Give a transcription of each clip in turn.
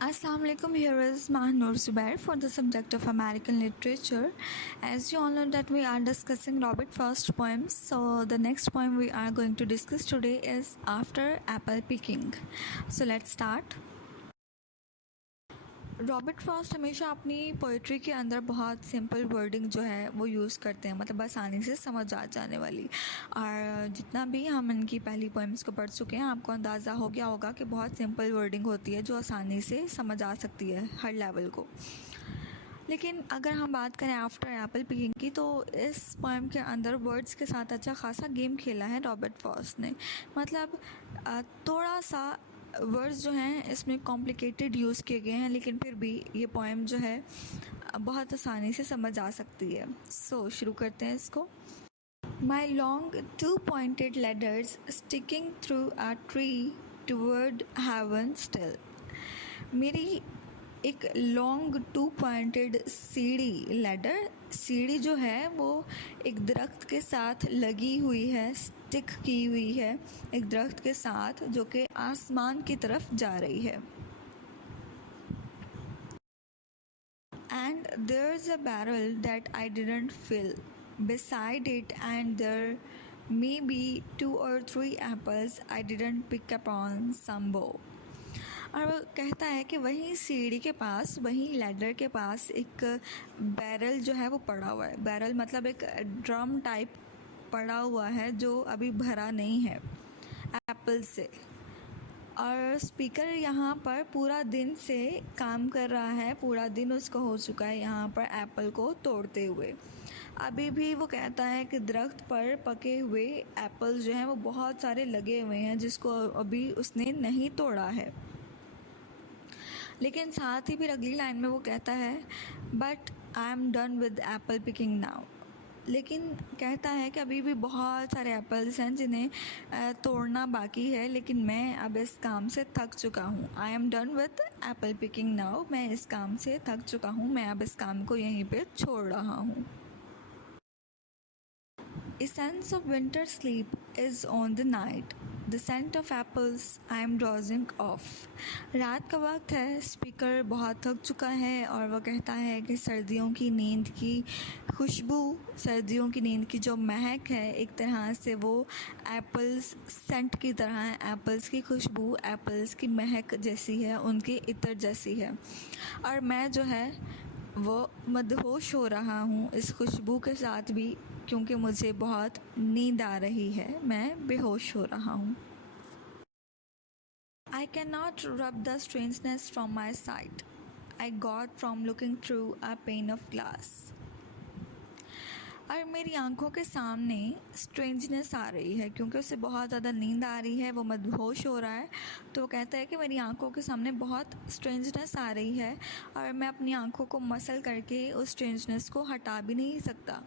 Assalamu alaikum. Here is Mahnur Zubair for the subject of American literature. As you all know that we are discussing Robert Frost poems. So the next poem we are going to discuss today is After Apple Picking. So let's start. Robert Frost हमेशा अपनी poetry के अंदर बहुत simple wording जो है वो use करते हैं, मतलब आसानी से समझ आ जाने वाली। और जितना भी हम इनकी पहली पोएम्स को पढ़ चुके हैं, आपको अंदाज़ा हो गया होगा कि बहुत सिंपल वर्डिंग होती है जो आसानी से समझ आ सकती है हर लेवल को। लेकिन अगर हम बात करें आफ्टर एप्पल पिकिंग की, तो इस पोएम के अंदर वर्ड्स के साथ अच्छा खासा गेम खेला है रॉबर्ट फ्रॉस्ट ने। मतलब थोड़ा सा वर्ड्स जो हैं इसमें कॉम्प्लिकेटेड यूज़ किए गए हैं, लेकिन फिर भी ये पोएम जो है बहुत आसानी से समझ आ सकती है। सो शुरू करते हैं इसको। My long two-pointed ladders sticking through a tree toward heaven still. मेरी एक लॉन्ग टू पॉइंटेड सीढ़ी, लैडर सीढ़ी जो है वो एक दरख्त के साथ लगी हुई है, स्टिक की हुई है एक दरख्त के साथ जो कि आसमान की तरफ जा रही है। And there's a barrel that I didn't fill beside it, and there may be 2 or 3 apples I didn't pick up on some bough. और वो कहता है कि वहीं सीढ़ी के पास, वहीं लैडर के पास एक बैरल जो है वो पड़ा हुआ है। बैरल मतलब एक ड्रम टाइप पड़ा हुआ है जो अभी भरा नहीं है एप्पल से। और स्पीकर यहाँ पर पूरा दिन से काम कर रहा है, पूरा दिन उसको हो चुका है यहाँ पर एप्पल को तोड़ते हुए। अभी भी वो कहता है कि दरख्त पर पके हुए एप्पल जो हैं वो बहुत सारे लगे हुए हैं जिसको अभी उसने नहीं तोड़ा है। लेकिन साथ ही फिर अगली लाइन में वो कहता है but I am done with Apple picking now. लेकिन कहता है कि अभी भी बहुत सारे एप्पल्स हैं जिन्हें तोड़ना बाकी है, लेकिन मैं अब इस काम से थक चुका हूँ। I am done with Apple picking now, मैं इस काम से थक चुका हूँ, मैं अब इस काम को यहीं पे छोड़ रहा हूँ। A sense of winter sleep is on the night. The scent of apples I am dozing off. रात का वक्त है, स्पीकर बहुत थक चुका है और वह कहता है कि सर्दियों की नींद की खुशबू, सर्दियों की नींद की जो महक है, एक तरह से वो एप्पल्स सेंट की तरह है। एप्पल्स की खुशबू, एप्पल्स की महक जैसी है, उनकी इत्र जैसी है। और मैं जो है वो मदहोश हो रहा हूँ इस खुशबू के साथ भी, क्योंकि मुझे बहुत नींद आ रही है, मैं बेहोश हो रहा हूँ। I cannot rub the strangeness from my sight I got from looking through a pane of glass. और मेरी आंखों के सामने स्ट्रेंजनेस आ रही है क्योंकि उसे बहुत ज़्यादा नींद आ रही है, वो मदहोश हो रहा है। तो वो कहता है कि मेरी आंखों के सामने बहुत स्ट्रेंजनेस आ रही है और मैं अपनी आंखों को मसल करके उस स्ट्रेंजनेस को हटा भी नहीं सकता।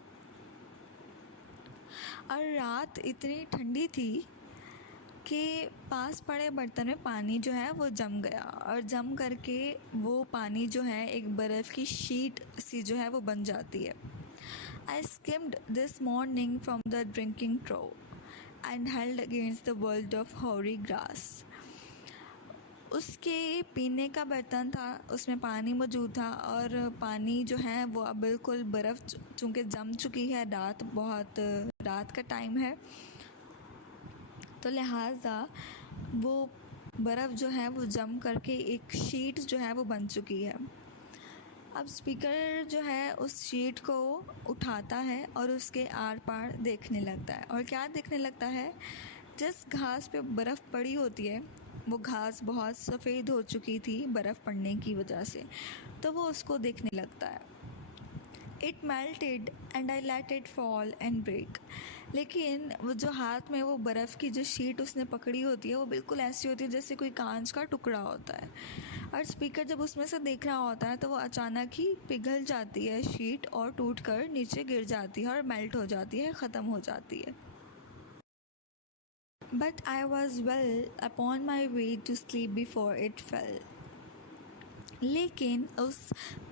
और रात इतनी ठंडी थी कि पास पड़े बर्तन में पानी जो है वो जम गया और जम करके वो पानी जो है एक बर्फ़ की शीट सी जो है वो बन जाती है। I skimmed this morning from the drinking trough and held against the world of hoary grass. उसके पीने का बर्तन था, उसमें पानी मौजूद था और पानी जो है वो अब बिल्कुल बर्फ़ चूँकि जम चुकी है, रात का टाइम है, तो लिहाजा वो बर्फ़ जो है वो जम करके एक शीट जो है वो बन चुकी है। अब स्पीकर जो है उस शीट को उठाता है और उसके आर पार देखने लगता है। और क्या देखने लगता है? जिस घास पे बर्फ़ पड़ी होती है, वो घास बहुत सफ़ेद हो चुकी थी बर्फ़ पड़ने की वजह से, तो वो उसको देखने लगता है। It melted and I let it fall and break. लेकिन वो जो हाथ में वो बर्फ़ की जो शीट उसने पकड़ी होती है वो बिल्कुल ऐसी होती है जैसे कोई कांच का टुकड़ा होता है। और स्पीकर जब उसमें से देख रहा होता है तो वो अचानक ही पिघल जाती है शीट और टूटकर नीचे गिर जाती है और मेल्ट हो जाती है, ख़त्म हो जाती है। But I was well upon my way to sleep before it fell. लेकिन उस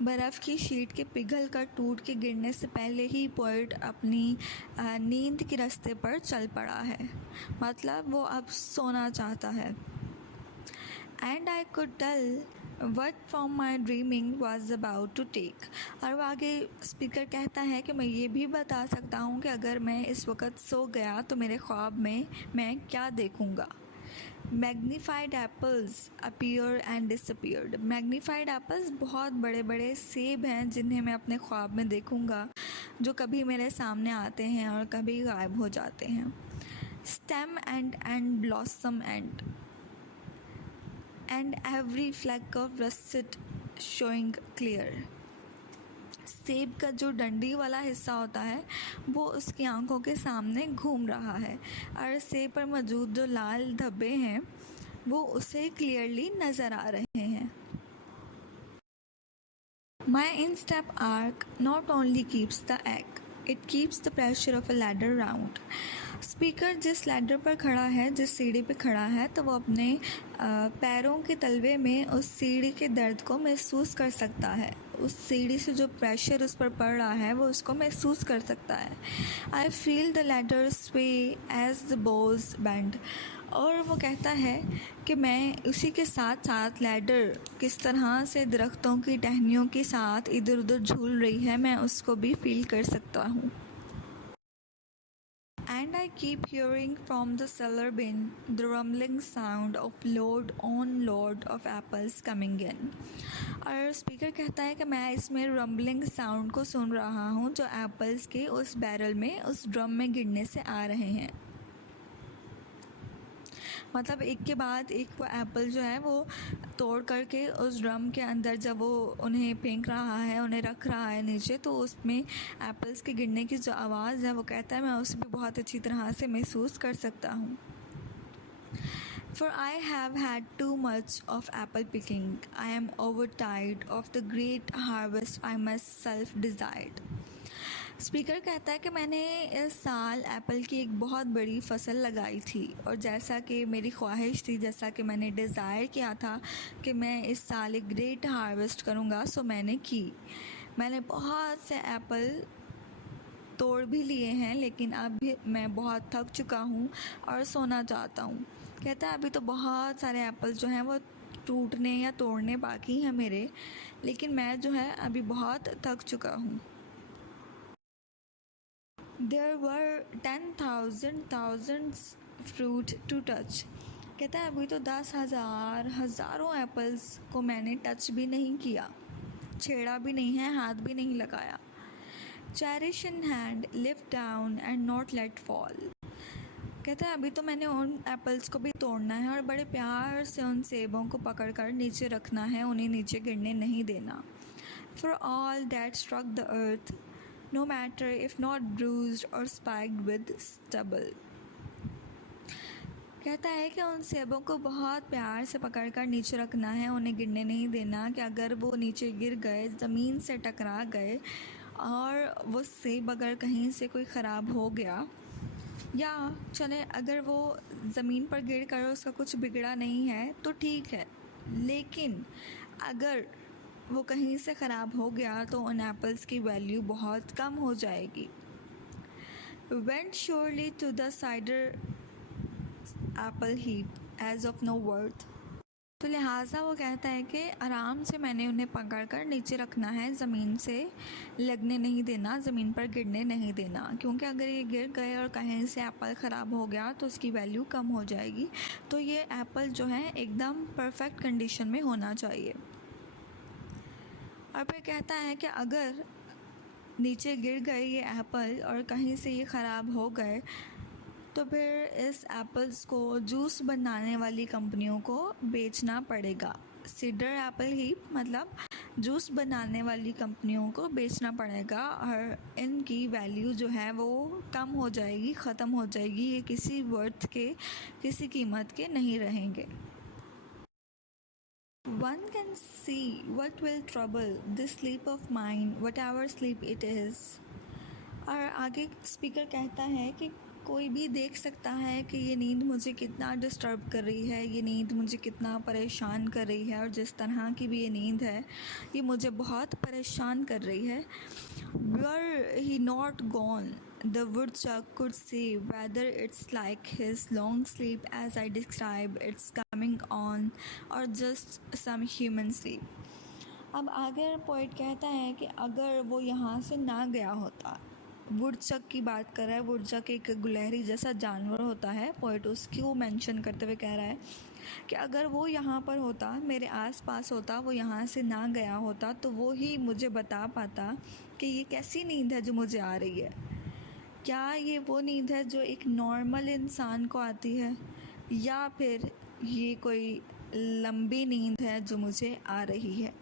बर्फ़ की शीट के पिघल कर टूट के गिरने से पहले ही पोएट अपनी नींद के रास्ते पर चल पड़ा है, मतलब वो अब सोना चाहता है। And I could tell what from my dreaming was about to take. और वो आगे स्पीकर कहता है कि मैं ये भी बता सकता हूँ कि अगर मैं इस वक्त सो गया तो मेरे ख्वाब में मैं क्या देखूँगा। Magnified apples appear and disappeared. Magnified apples बहुत बड़े बड़े सेब हैं जिन्हें मैं अपने ख्वाब में देखूँगा, जो कभी मेरे सामने आते हैं और कभी गायब हो जाते हैं। Stem end blossom end every fleck of rusted showing clear. सेब का जो डंडी वाला हिस्सा होता है वो उसकी आंखों के सामने घूम रहा है और सेब पर मौजूद जो लाल धब्बे हैं वो उसे क्लियरली नज़र आ रहे हैं। My in-step arc not only keeps the egg, it keeps the pressure of a ladder round. Speaker जिस लैडर पर खड़ा है, जिस सीढ़ी पे खड़ा है, तो वो अपने पैरों के तलवे में उस सीढ़ी के दर्द को महसूस कर सकता है। उस सीढ़ी से जो प्रेशर उस पर पड़ रहा है वो उसको महसूस कर सकता है। आई फील द लैडर स्वे एज द बोज बैंड। और वो कहता है कि मैं उसी के साथ साथ लैडर किस तरह से दरख्तों की टहनियों के साथ इधर उधर झूल रही है, मैं उसको भी फील कर सकता हूँ। And I keep hearing from the cellar bin the rumbling sound of load on load of apples coming in. और स्पीकर कहता है कि मैं इसमें रम्बलिंग साउंड को सुन रहा हूँ जो एप्पल्स के उस बैरल में, उस ड्रम में गिरने से आ रहे हैं। मतलब एक के बाद एक वो एप्पल जो है वो तोड़ करके उस ड्रम के अंदर जब वो उन्हें फेंक रहा है, उन्हें रख रहा है नीचे, तो उसमें एप्पल्स के गिरने की जो आवाज़ है वो कहता है मैं उसे भी बहुत अच्छी तरह से महसूस कर सकता हूँ। For I have had too much of apple picking. I am overtired of the great harvest I myself desired. Speaker कहता है कि मैंने इस साल एप्पल की एक बहुत बड़ी फसल लगाई थी और जैसा कि मेरी ख्वाहिश थी, जैसा कि मैंने डिज़ायर किया था कि मैं इस साल एक ग्रेट हार्वेस्ट करूँगा, सो मैंने की। मैंने बहुत से एप्पल तोड़ भी लिए हैं, लेकिन अब भी मैं बहुत थक चुका हूँ और सोना चाहता हूँ। कहता है अभी तो बहुत सारे एप्पल जो हैं वो टूटने या तोड़ने बाकी हैं मेरे, लेकिन मैं जो है अभी बहुत थक चुका हूँ। There were 10,000 fruit to touch. कहता है अभी तो 10,000 हज़ारों एप्पल्स को मैंने टच भी नहीं किया, छेड़ा भी नहीं है, हाथ भी नहीं लगाया। Cherish in hand, lift down and not let fall. कहता है अभी तो मैंने उन एप्पल्स को भी तोड़ना है और बड़े प्यार से उन सेबों को पकड़कर नीचे रखना है, उन्हें नीचे गिरने नहीं देना। For all that struck the earth, no matter if not bruised or spiked with stubble. कहता है कि उन सेबों को बहुत प्यार से पकड़कर नीचे रखना है, उन्हें गिरने नहीं देना, कि अगर वो नीचे गिर गए, ज़मीन से टकरा गए और वो सेब अगर कहीं से कोई ख़राब हो गया, या चले अगर वो ज़मीन पर गिर कर उसका कुछ बिगड़ा नहीं है तो ठीक है, लेकिन अगर वो कहीं से ख़राब हो गया तो उन एप्पल्स की वैल्यू बहुत कम हो जाएगी। Went surely to the cider apple heap as of no worth. तो लिहाजा वो कहता है कि आराम से मैंने उन्हें पकड़कर नीचे रखना है, ज़मीन से लगने नहीं देना, ज़मीन पर गिरने नहीं देना, क्योंकि अगर ये गिर गए और कहीं से एप्पल ख़राब हो गया तो उसकी वैल्यू कम हो जाएगी। तो ये एप्पल जो है एकदम परफेक्ट कंडीशन में होना चाहिए। और फिर कहता है कि अगर नीचे गिर गए ये एप्पल और कहीं से ये ख़राब हो गए तो फिर इस एप्पल्स को जूस बनाने वाली कंपनियों को बेचना पड़ेगा। सीडर एप्पल हीप मतलब जूस बनाने वाली कंपनियों को बेचना पड़ेगा और इनकी वैल्यू जो है वो कम हो जाएगी, ख़त्म हो जाएगी, ये किसी वर्थ के, किसी कीमत के नहीं रहेंगे। One can see what will trouble this sleep of mine, whatever sleep it is. और आगे स्पीकर कहता है कि कोई भी देख सकता है कि ये नींद मुझे कितना डिस्टर्ब कर रही है, ये नींद मुझे कितना परेशान कर रही है, और जिस तरह की भी ये नींद है ये मुझे बहुत परेशान कर रही है। Were he not gone, The woodchuck could say whether it's like his long sleep as I describe it's coming on or just some human sleep. अब आगे पोइट कहता है कि अगर वो यहाँ से ना गया होता, वुडचक की बात कर रहा है। वुडचक एक गुलहरी जैसा जानवर होता है। पोइट उसको मेंशन करते हुए कह रहा है कि अगर वो यहाँ पर होता, मेरे आसपास होता, वो यहाँ से ना गया होता, तो वो ही मुझे बता पाता कि ये कैसी नींद है जो मुझे आ रही है। क्या ये वो नींद है जो एक नॉर्मल इंसान को आती है, या फिर ये कोई लंबी नींद है जो मुझे आ रही है।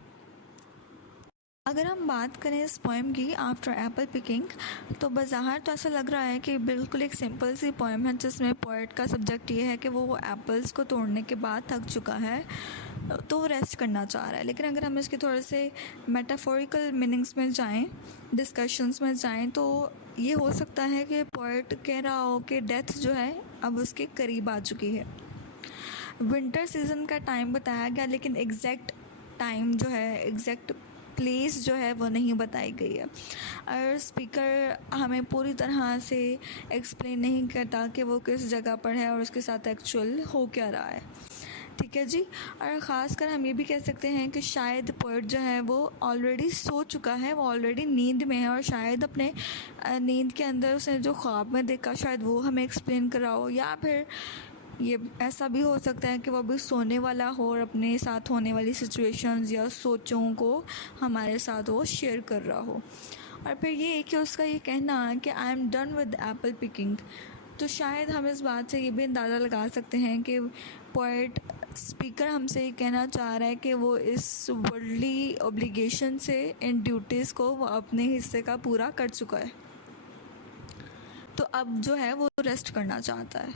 अगर हम बात करें इस पोएम की आफ्टर एप्पल पिकिंग, तो बाज़ाहिर तो ऐसा लग रहा है कि बिल्कुल एक सिंपल सी पोएम है जिसमें पोएट का सब्जेक्ट ये है कि वो एप्पल्स को तोड़ने के बाद थक चुका है तो वो रेस्ट करना चाह रहा है। लेकिन अगर हम इसके थोड़े से मेटाफोरिकल मीनिंग्स में जाएं, डिस्कशंस में जाएं, तो ये हो सकता है कि पोएट कह रहा हो कि डेथ जो है अब उसके करीब आ चुकी है। विंटर सीज़न का टाइम बताया गया, लेकिन एग्जैक्ट टाइम जो है, एग्जैक्ट प्लेस जो है वो नहीं बताई गई है। और स्पीकर हमें पूरी तरह से एक्सप्लेन नहीं करता कि वो किस जगह पर है और उसके साथ एक्चुअल हो क्या रहा है। ठीक है जी। और ख़ासकर हम ये भी कह सकते हैं कि शायद पोएट जो है वो ऑलरेडी सो चुका है, वो ऑलरेडी नींद में है, और शायद अपने नींद के अंदर उसने जो ख्वाब में देखा शायद वो हमें एक्सप्लेन कर रहा हो, या फिर ये ऐसा भी हो सकता है कि वो अभी सोने वाला हो और अपने साथ होने वाली सिचुएशंस या सोचों को हमारे साथ वो शेयर कर रहा हो। और फिर ये कि उसका ये कहना कि I am done with Apple picking, तो शायद हम इस बात से ये भी अंदाज़ा लगा सकते हैं कि पोएट स्पीकर हमसे ये कहना चाह रहा है कि वो इस वर्ल्डली ऑब्लिगेशन से, इन ड्यूटीज़ को वो अपने हिस्से का पूरा कर चुका है, तो अब जो है वो रेस्ट करना चाहता है।